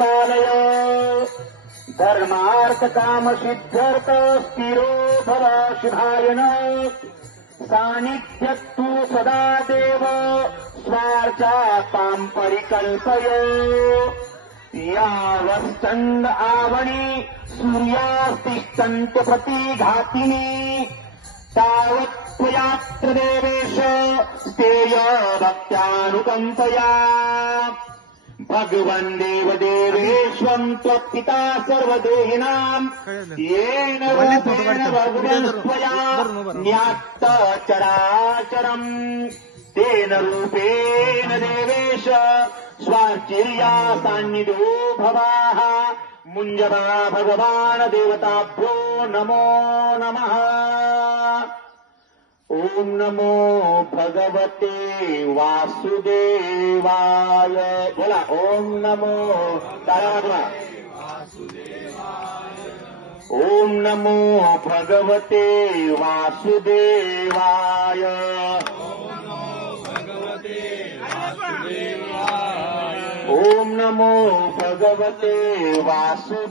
पालय। धर्मार्थ काम सिद्ध्यर्थ स्थिरो भव शिभायन सानिध्यत्तु सदा देव स्वार्थापां परिकल्पय यावस्तंड आवणी सूर्यास्तिष्ठन्त प्रतिघातिनी तावत् त्वयात्र देवेश स्तेय भक्त्यानुकम्पया। भगवन् देवदेवेश्वम् त्वत्पिता सर्वदेहिनाम्। येन रूपेण भगवन् त्वया न्यात्त चराचरम् तेन रूपेण देवेश स्वार्चिर्या सान्निधो भवाः। मुञ्जवा भगवान् देवताभ्यो नमो नमः ॐ नमो भगवते वासुदेवाय बोला ॐ नमो टाळा ॐ नमो भगवते वासुदेवाय ॐ नमो भगवते वासुदेवाय